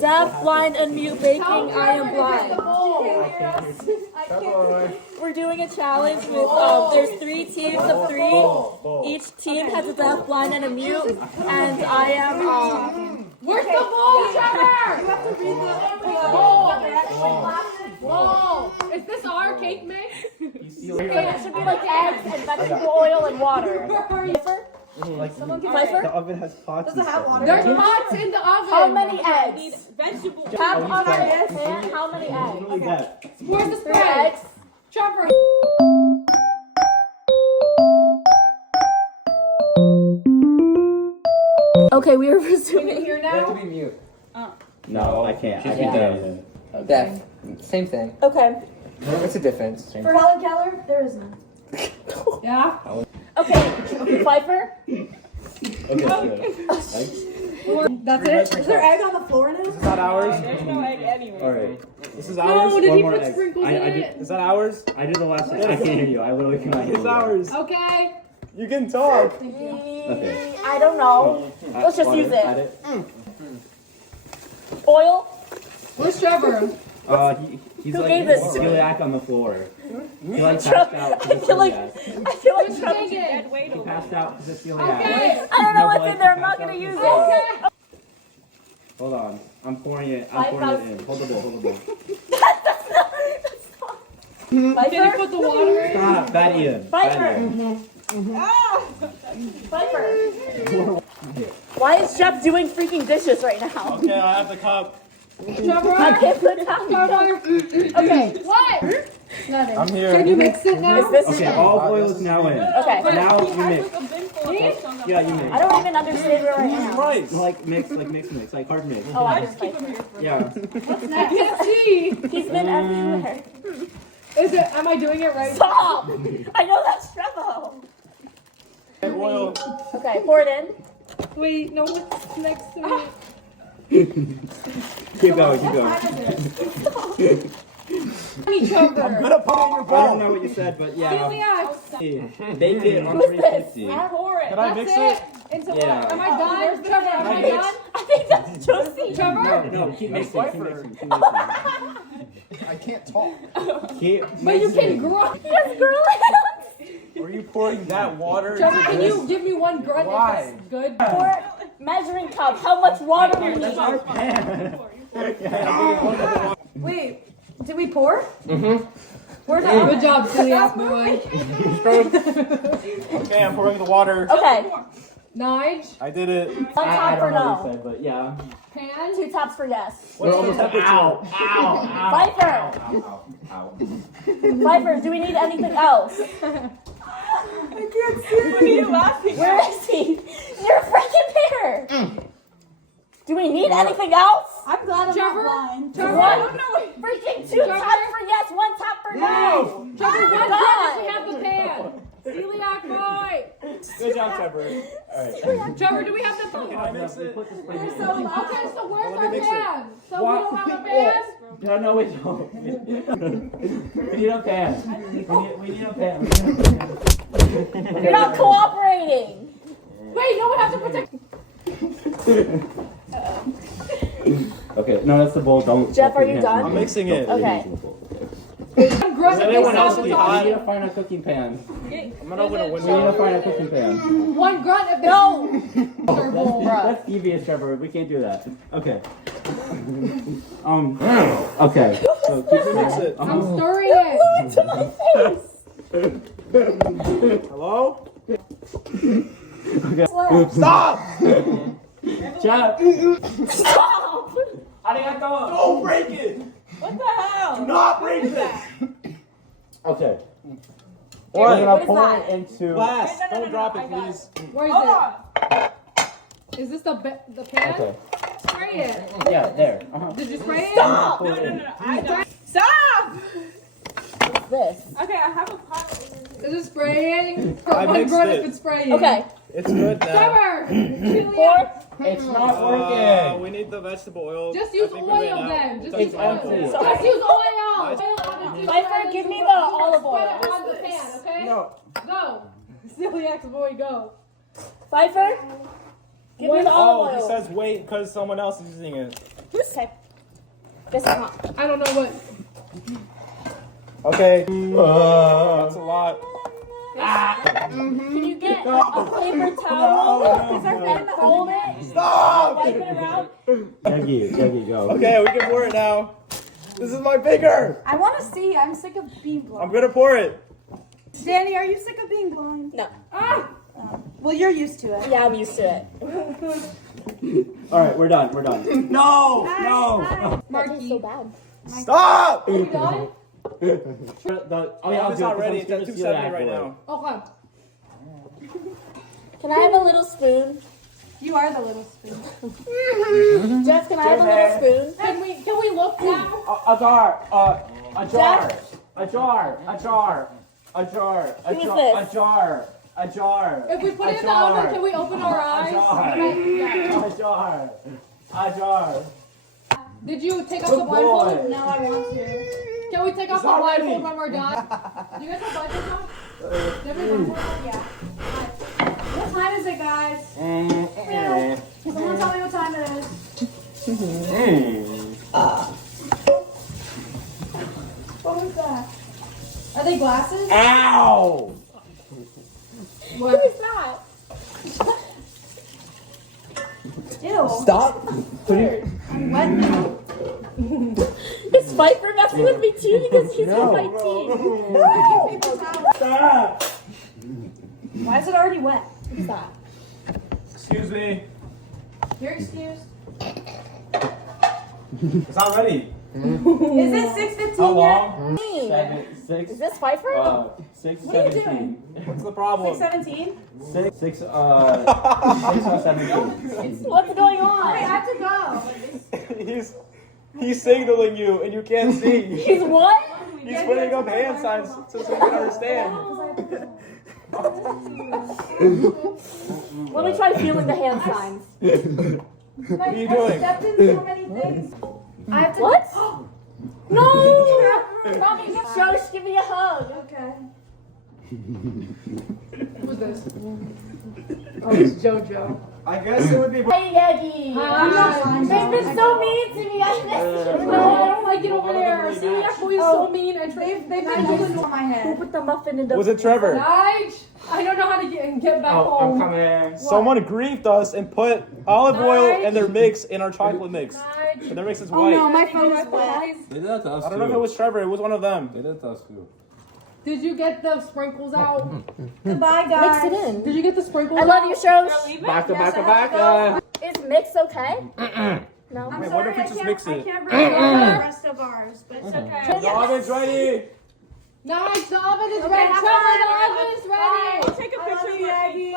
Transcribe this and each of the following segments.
Deaf, blind, and mute baking. I am blind. We're doing a challenge with, there's 3 teams of 3. Each team has a deaf, blind, and a mute. And I am, Where's the bowl, Trevor? You have to read the Whoa! Is this our cake mix? It should be like eggs and vegetable oil and water. Pfeiffer? The oven has pots. Does it have water? There's pots in the oven. How many eggs? Vegetable. Tap on our hand. How many eggs? Where's the 3 spread? eggs. Trevor. Okay, we are resuming. Here You have to now? be mute. No, I can't. I can't. Deaf. Same thing. Okay. What's the difference? For Helen Keller, there is none. Yeah. Okay, Pfeiffer? That's it? Is there egg on the floor now? Is that ours? There's no egg anywhere. Alright. This is ours. No, did One he more put egg. sprinkles in it? Is that ours? I did the last one. I can't hear you. I literally cannot hear you. It's ours. Okay. You can talk. Okay. I don't know. Let's just use it. Add it. Oil? Where's Trevor? He's Who like gave this to me? celiac on the floor. He like Trump, passed out. I feel like Where's Trump. the He bacon? passed out because of celiac. Okay. I don't know what's in there. I'm not gonna use it. Okay. Hold on. I'm pouring it. Five I'm pouring it thousand. in. Hold the bowl. Hold the bowl. Did he Pfeiffer? put the water in? Stop. Bad Ian. Pfeiffer. Pfeiffer. Why is Jeff doing freaking dishes right now? Okay, I have the cup. I Trevor? can't put down the Trevor? Okay. What? Nothing. I'm here. Can you mix it Is now? this Okay, all oil is now in. Okay. Now He you has mix. like a bin full of fish on the Yeah, you floor. mix. I don't even understand where I am. Like mix, like hard mix. Oh, I I just just keep him here for Yeah. I can't see. He's been everywhere. Is it? Am I doing it right? Stop! I know that's Trevo. Oil. Okay, pour it in. Wait, no one's next to me. Keep going, keep going. Hey, Trevor. Put it in your I don't bowl. know what you said, but yeah. Celiac. Bake it on Who's this? 350. Pour it. Can I mix it? Into Yeah. what? Am I done? Trevor, am I done? I think that's Josie. Trevor? No, keep mixing, keep mixing, keep I can't talk. mixing. Keep But you mixing. can grunt. Yes, girl hands. Are you pouring that water? Trevor, can you give me one grunt Why? if it's good? Pour measuring cup. How much water we need? Wait, did we pour? Mm-hmm. Where's that? Good job, celiac boy. Okay, I'm pouring the water. Okay. Nige, I did it. One I top for don't know what no. you said, but yeah. pan. 2 taps for yes. What's the temperature? Pfeiffer. Pfeiffer, do we need anything else? What are you laughing Where at? is he? You're freaking there. Do we need anything else? I'm glad I'm Trevor? not blind. Trevor? I don't know what Freaking 2 Trevor? taps for yes, 1 tap for no. Trevor, Oh one my grunt if we God. have the pan. Celiac boy. Good job, Trevor. Trevor, do we have the pan? I mix it? Okay, so where's Let me our mix it. pan? So we don't have a pan? No, no, we don't. We need a pan. We need a pan. You're not cooperating. Wait, no one has to protect. Okay, no, that's the bowl. Don't. Jeff, don't are you put your done? hands in I'm it. mixing it. Okay. One grunt if anyone they else sabotage. be hot? We need to find a cooking pan. I'm gonna open a We need to window. find a cooking pan. One grunt if they No. That's devious, Trevor. We can't do that. Okay. Okay. So keep it Mix it. I'm stirring it. To my face. Hello? Stop! Jeff! Stop. Arigato! Don't break it! the hell? Do not break this! Okay. What? We're What gonna is pour that? it into. Glass. No, Don't drop it, I got please. Where is Hold it? on. Is this the pan? Okay. Spray it. Yeah, there. Uh-huh. Did you spray it? Stop. Pour it in. I got Stop! What's this? Okay, I have a pot over here. Is it spraying? I One mixed grunt it. if it's spraying. Okay. It's good now. Trevor! Pour. Celiac. It's not working. We need the vegetable oil. Just I use think we oil ran out. then. Just It's use oil. empty. Just use oil. Nice. Oil on it. Pfeiffer, give me the olive oil. Spread it on the pan, okay? No. Go. Celiac's boy, go. Pfeiffer. Give me the olive Oh, he oil. says wait because someone else is using it. Okay. This is hot. I don't know what. Okay. That's a lot. Can you get a paper towel? And hold it. Stop! Wipe it around. Juggy, go. Okay, we can pour it now. This is my finger. I want to see. I'm sick of being I'm blind. gonna pour it. Danny, are you sick of being blind? No. Well, you're used to it. Yeah, I'm used to it. All right, we're done. No, no. Marky. So bad. Stop! You done? Oh yeah, I'll It's do not it. ready. It's at 270 right now. Okay. Can I have a little spoon? You are the little spoon. Jess, can I have a little spoon? Can we look now? A jar. A jar. Jeff? A jar. A jar. A jar. A Who is jar. this? A jar. A jar. If we put A it in the jar. oven, can we open our A eyes? jar. Yeah. A jar. A jar. Did you take off Good the blindfold? boy. No, I want to. Can we take off It's the not blindfold ready. when we're done? Do you guys have blindfolds on? Yeah. What time is it, guys? Someone tell me what time it is. What was that? Are they glasses? Ow! What is that? Ew. Stop. I'm wet now. Is Viper messing with me too because he's on my team? Stop! Why is it already wet? What is that? Excuse me. You're excused. It's not ready. Is it 6:15 How yet? long? Hey, 7, 6, is this Viper? 6, What are you 17. What's the problem? 6:17? 6, 6, 6 or 17. What's going I on? have to go. He's signaling you and you can't see. He's what? He's putting up hand signs so you can understand. Let me try feeling the hand signs. What are you doing? Stepped in so many things. I have to. What? No! Mommy, Josh, give me a hug. Okay. Who's this? Oh, it's JoJo. I guess it would be. Hey, Yegi. They've been so mean to me. I missed you. No, I don't like it over there. See, that boy is so mean. And They've been holding on my Who head. put the muffin in the... Was it Trevor? Nige, I don't know how to get back Oh, I'm home. coming. Someone griefed us and put olive oil and their mix in our chocolate mix. Nige. And their mix is Oh white. no, my phone is wet. They did that to us I don't know if it was Trevor. It was one of them. They did that to us too. Did you get the sprinkles out? Goodbye, guys. Mix it in. Did you get the sprinkles I out? love you, Shosh. Back to Yes, back to I have back. Is mix okay? No. I'm Wait, sorry, what if we just mix I it? can't remember the rest of ours, but it's okay. The oven's ready. Nige, the oven is Okay, ready. have Trevor, the fun. oven is Bye. ready. Take a I love picture you, of Aggie.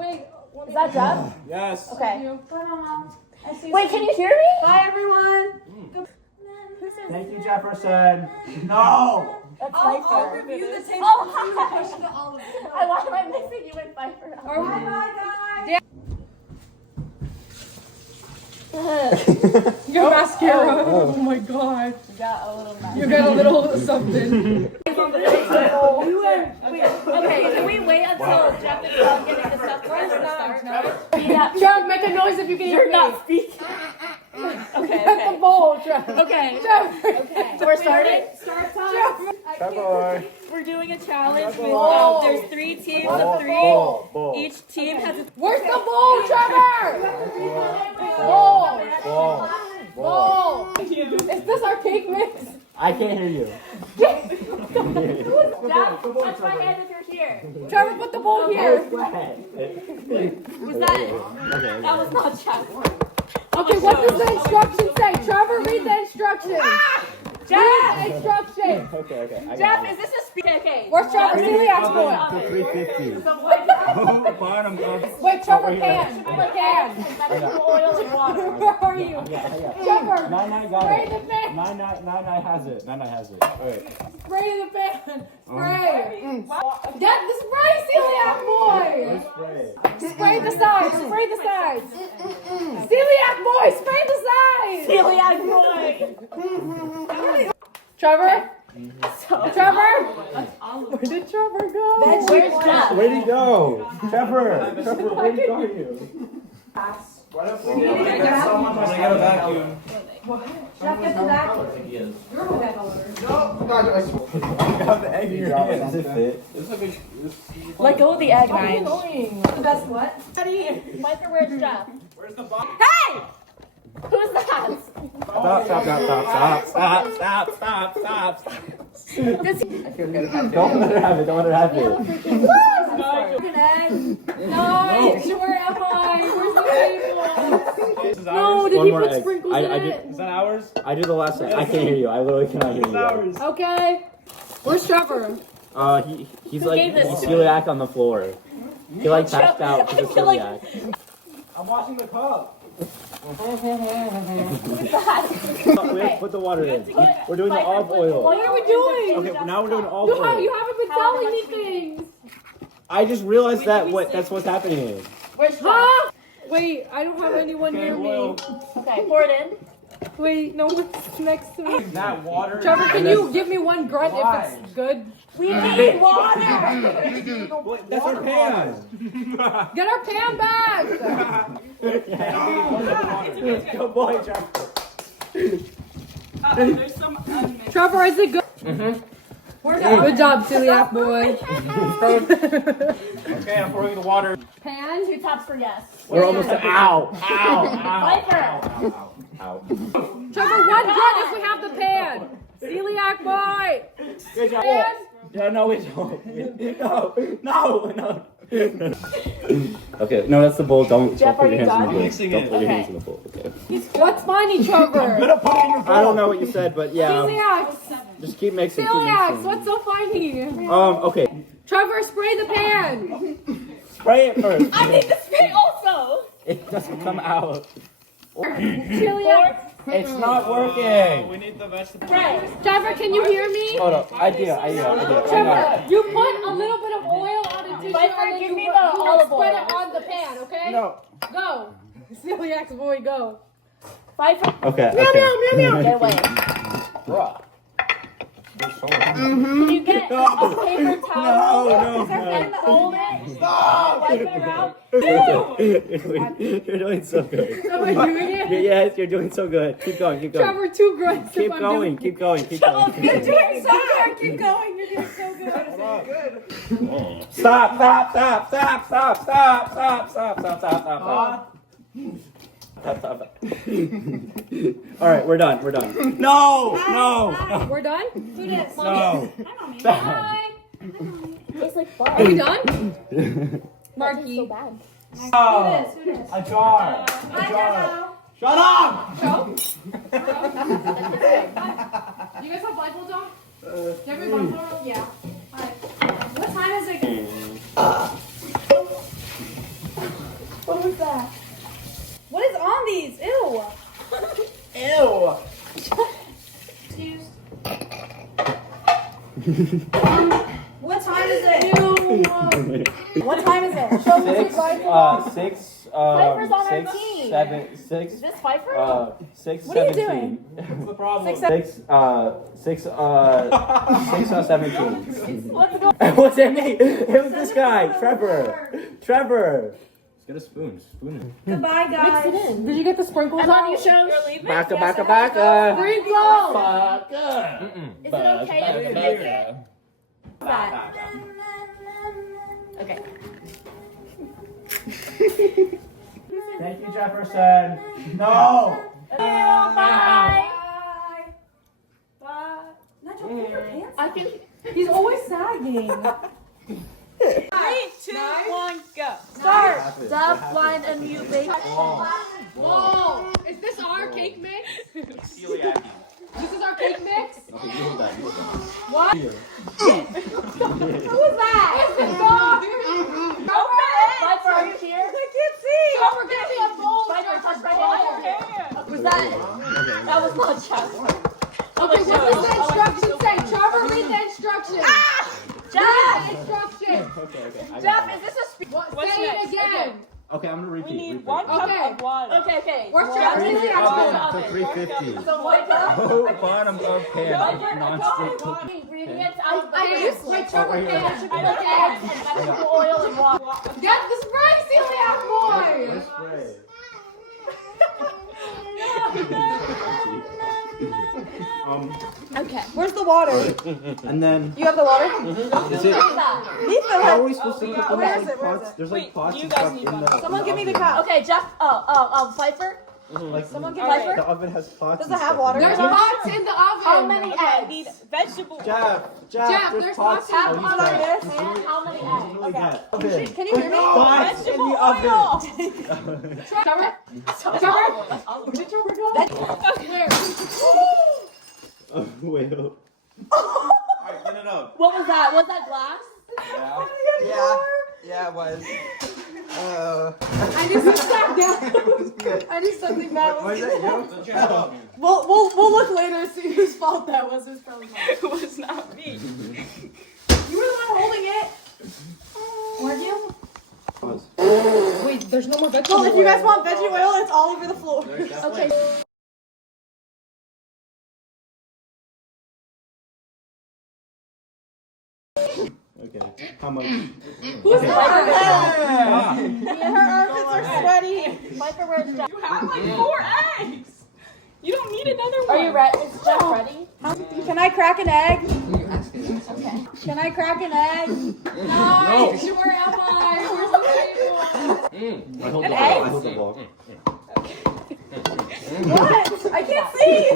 Wait. Is that Jeff? Yes. Okay. Bye, Mama. I see you Wait, soon. can you hear me? Bye, everyone. Thank you, Jefferson. No! That's I'll Viper. review the tape. Oh, hi. Push the olive. Why am I mixing you and Viper? Bye, guys. Your mascara. Oh my god. You got a little mess. You got a little something. Okay, can we wait until Jeff is done getting the stuff first and start? Be that- Trev, make a noise if you can hear You're me. not speaking. Okay, Get the okay. bowl, Trev. Okay. Trev. Okay. So we're starting? Start time. Trevor. We're doing a challenge with, Bowl. there's 3 teams of Bowl. 3. Bowl. Each team has a... Where's the bowl, Trevor? Bowl. Bowl. Is this our cake mix? I can't hear you. Jeff, touch my hand if you're here. Trevor, put the bowl here. Was that it? That was not Jeff. Okay, what does the instruction say? Trevor, read the instruction. Read the instruction. Okay. I got Jeff, it. is this a speed? Okay. Where's Trevor? Celiac boy. 350. So what? Bottom. Wait, Trevor, can. Can. Vegetable oil and water. Where are you? Trevor, Nine got spray it. the fan. Nine has it. Nine has it. Wait. Spray the fan. Spray. Get the spray, celiac boy. Spray. Spray the sides. Spray the sides. Celiac boy, spray the sides. Celiac boy. Trevor? Trevor? Where did Trevor go? Where's Jeff? Where'd he go? Trevor, where'd he go? Why don't we get someone to get a vacuum? Chef, get the vacuum. Yes. You're the color. Does it fit? Let go of the egg, How Nige. annoying. The best what? Microwave Jeff. Where's the box? Hey! Who's that? Stop. Does he? Don't let her have it. Don't let her have it. Nice. Where am I? Where's the table? This is No, ours. did One you more put egg. sprinkles I in did- it? Is that ours? I do the last one. I can't hear you. I literally cannot hear It's you. ours. Okay. Where's Trevor? He's Who like gave this he's to celiac on the floor. He like passed out because of I feel like- celiac. I'm washing the cup. We have to put the water in. We're doing the olive oil. What are we doing? Okay, now we're doing olive You oil. haven't been telling me things. I just realized that's what's happening. Where's Jeff? Huh? Wait, I don't have anyone near me. Okay, pour it in. Wait, no one's next to me. That water. Trevor, can you give me one grunt if it's good? We need water. That's our pan. Get our pan back! Good boy, Trevor. There's some unmixed. Trevor, is it good? Good job, celiac boy. Okay, I'm pouring the water. Pan? 2 taps for yes. We're almost to ow. Viper. Ow. Trevor, one grunt if we have the pan. Celiac boy. Good job. Pan? Yeah, no, we don't. No. Okay, no, that's the bowl. Don't Jeff, put are your you hands in done? the bowl. Mixing Don't it. put your Okay. hands in the bowl. Okay. What's funny, Trevor? Put it in your bowl. I don't know what you said, but yeah. Celiacs. Just keep mixing. Keep Celiacs, mixing. what's so funny? Okay. Trevor, spray the pan. Spray it first. I need the spray also. It doesn't come out. Celiac. It's not working. We need the vegetable. Spray. Trevor, can you hear me? Hold up. Idea. I got Trevor, it. you put a little bit of oil on a tissue Viper, and then give you me put- the you olive spread oil. it on the pan, okay? No. Go. Celiac boy, go. Viper. Okay. Meow, meow, meow, meow. Get away. Can you get a paper towel? And fold it? Wipe it around? You're doing so good. Someone doing it? Yes, you're doing so good. Keep going. Keep going. Trevor, 2 grunts if Keep I'm going. doing Keep going. Keep You're going. doing so good. Keep going. You're doing so good. Stop. All right, we're done. No. We're done? Who did it? No. Bye. Tastes like Are fun. we done? Marky. So bad. A jar. Shut up. Do you guys have blindfolds on? Do you have your blindfolds on? Yeah. Alright. What time is it? What was that? What is on these? Ew. Ew. Excuse. What time is it? What time is it? Show me your Viper. 6. Pfeiffer's on our 6, team. 7, 6. Is this Viper? 6, What are you 17. What's the problem? 6, 17. Let's go. What's that mean? It was this guy, Trevor. Let's get a spoon. Spoon it. Goodbye, guys. Mix it in. Did you get the sprinkles And out? on you show. You're leaving? Backa. Sprinkles! Is it okay if we make it? That. Okay. Thank you, Jefferson. No. Bye. Bye. Nigel, put your pants I can. He's always sagging. 3, 2, 1, go. Start. Deaf, blind, and mute, baby. Whoa! Is this our cake mix? This is our cake mix? Okay, you hold that. What? Who is that? It's the dog! Viper, are you here? I can't see. Trevor, give me a bowl! Viper, touch right I here. can't. Was that? That was not Jeff. Okay, what does the instructions say? Trevor, read the instructions! Read Jeff! the instructions! Okay. Jeff, is this a speed? What, What's say next? it again! Okay, I'm gonna repeat. We need repeat. 1 cup Okay. of water. Okay. We're One trying Bring to the see oven how to 350. So 1 cup. Oh, bottom of pan. Non-stick cookie. Ingredients I use my chocolate right here. pan. I like eggs and vegetable oil and water. Get the spray, celiac boy. Let's spray. Okay. Where's the water? And then You have the water? is it? Leave How are the we supposed to cook them? Where There's is like it? Where is pots. it? There's Wait, like pots you and guys stuff need in one. the. Someone give me the oven. cup. Okay, Jeff. Pfeiffer. Like Someone give Pfeiffer? the oven has pots. Does and it have stuff water? in There's it. pots in the oven. How many Okay, I eggs? need vegetable. Jeff, Jeff, there's there's pots. pots Oh, in you the tried. oven. And how many eggs? Really good. Oven. Can you hear me? Pots in Vegetable the oven. oil. Trevor? Oh, wait. Alright, clean it up. What was that? Was that glass? Yeah, it was. I need some snack down. I need something that Was that you? We'll look later and see whose fault that was. Whose fault was that? It was not me. You were the one holding it. Weren't you? Wait, there's no more veggie oil. If you guys want veggie oil, it's all over the floor. Okay. Okay. How much? Who's Okay. that? Me and her armpits are sweaty. Pfeiffer, where's Jeff? You have like 4 eggs. You don't need another one. Are you ready? Is Jeff ready? Can I crack an egg? Okay. Can I crack an egg? No. Where am I? Where's the table? I hold An the egg? ball. I hold the ball. What? I can't see.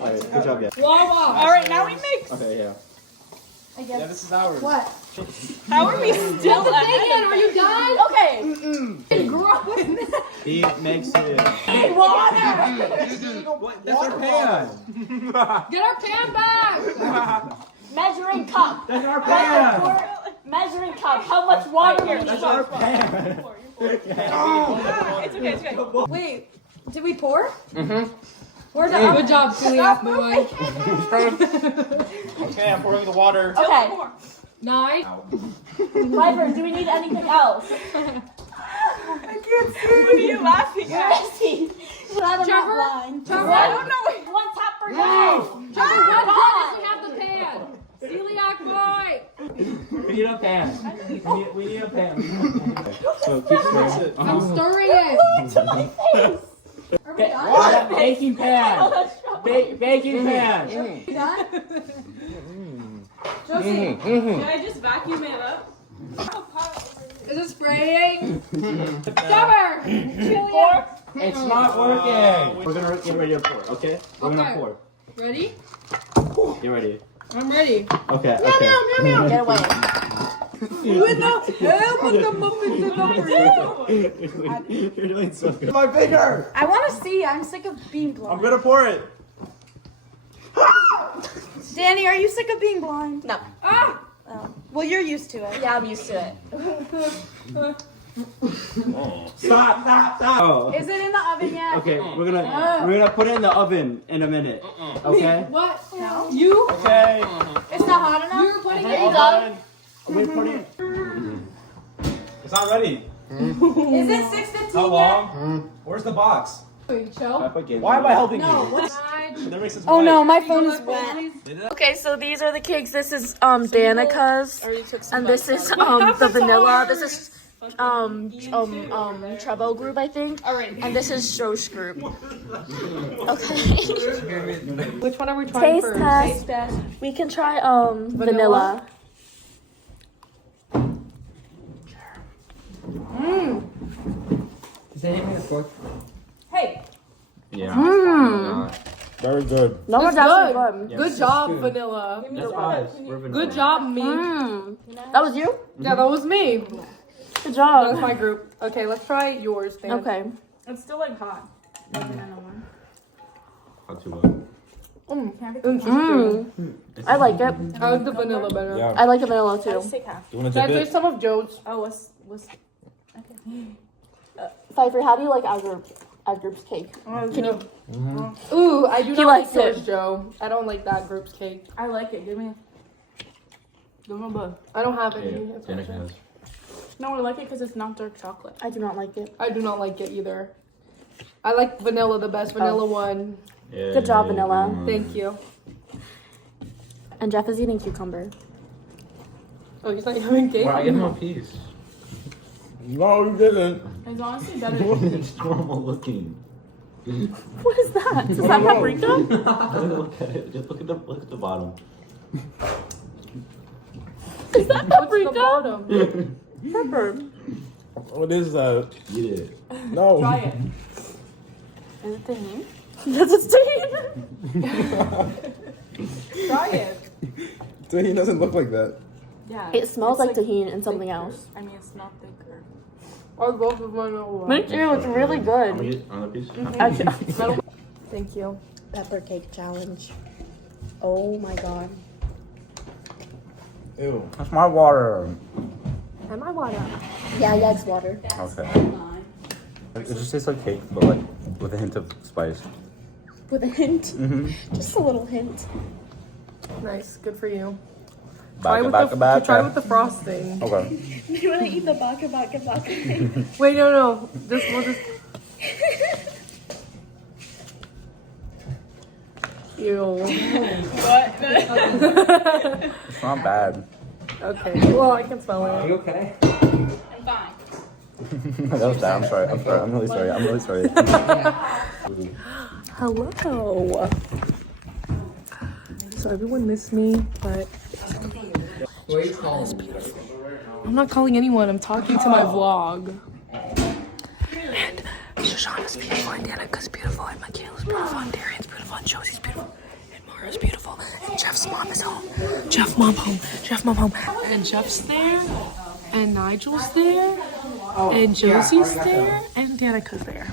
Alright, good job, guys. All right, now we mix. Okay, yeah. Yeah, this is ours. What? How are we still Bacon, at are you done? Okay. He makes it. What? That's our pan. Get our pan back. Measuring cup. That's our pan. Measuring cup. How much water do you That's need? our pan. It's okay, it's okay. Wait, did we pour? Good job, celiac boy. Okay, I'm pouring the water. Okay. Nice. Pfeiffer, do we need anything else? What are you laughing at? Jesse. Trevor. Trevor, I don't know. One tap for guys. Trevor, what pan does he have the pan? Celiac boy. We need a pan. We need a pan. So keep stirring. I'm stirring it. Baking pan. Baking pan. Josie. Can I just vacuum it up? Is it spraying? Trevor. Celiac. It's not working. We're gonna get ready to pour. Okay. We're gonna Okay. pour. Ready? Get ready. I'm ready. Okay. Okay. Get away. With the help of the muffins and the You're doing so good. My finger. I want to see. I'm sick of being I'm blind. gonna pour it. Danny, are you sick of being blind? No. Oh. Well, you're used to it. Yeah, I'm used to it. Stop. Oh. Is it in the oven yet? Okay, we're gonna put it in the oven in a minute. Okay? What? No. You? Okay. It's not hot enough? You're putting Are it you in. done? We're putting. It's not ready. Is it 6:15 How yet? long? Where's the box? Chill. Why am I helping No. you? What's... That makes us Oh white. no, my phone is wet. Okay, so these are the cakes. This is Danica's, and this is the vanilla. This is Trevo group, I think. And this is Shosh group. Okay. Which one are we trying Taste test. We can try vanilla. Is that even a fork? Hey. Yeah. Very good. No, That's that's good. good. Good job, vanilla. That's eyes. We're vanilla. Good job, me. That was you? Yeah, that was me. Good That's job. my group. Okay, let's try yours, man. Okay. It's still like hot. Hot too low. I like it. I like the vanilla better. Yeah. I like the vanilla too. You wanna Can I dip taste it? some of Joe's? Oh, what's Pfeiffer, how do you like our group's cake? Can you? Ooh, I do He not likes like yours, it. Joe. I don't like that group's cake. I like it. Give me a bug. I don't have any. No, I like it because it's not dark chocolate. I do not like it. I do not like it either. I like vanilla the best. Vanilla one. Good job, Vanilla. Thank you. And Jeff is eating cucumber. Oh, he's not having cake? Why give him a piece? No, you didn't. It's honestly better than It's normal looking. What is that? Is that paprika? Look at it. Just look at the bottom. Is that What's the paprika? bottom? Pepper. What is that? Eat it. No. Try it. Is it tahini? Yes, it's tahini. Try it. Tahini doesn't look like that. Yeah. It smells it's like tahini and something thicker. else. I mean, it's not thicker. I love the vanilla one. Me too. It's really I'm good. gonna eat another piece. Actually, Thank you. pepper cake challenge. Oh my god. Ew. That's my water. Am I water? Yeah, it's water. Okay. It just tastes like cake, but like with a hint of spice. With a hint. Mm-hmm. Just a little hint. Nice. Good for you. Baka, Try with the frosting. Okay. You want to eat the baka. Wait, no. We'll just. Ew. It's not bad. Okay. Well, I can smell it. you okay? I'm fine. That was bad. I'm sorry. I'm really sorry. Hello. So everyone missed me, but I'm not calling anyone. I'm talking to my vlog. And Shoshana's beautiful, and Danica's beautiful, and Michaela's beautiful, and Darian's beautiful, and Josie's beautiful, and Mara's beautiful, and Jeff's mom is home. Jeff mom home. And Jeff's there, and Nigel's there, and Josie's there, and Danica's there.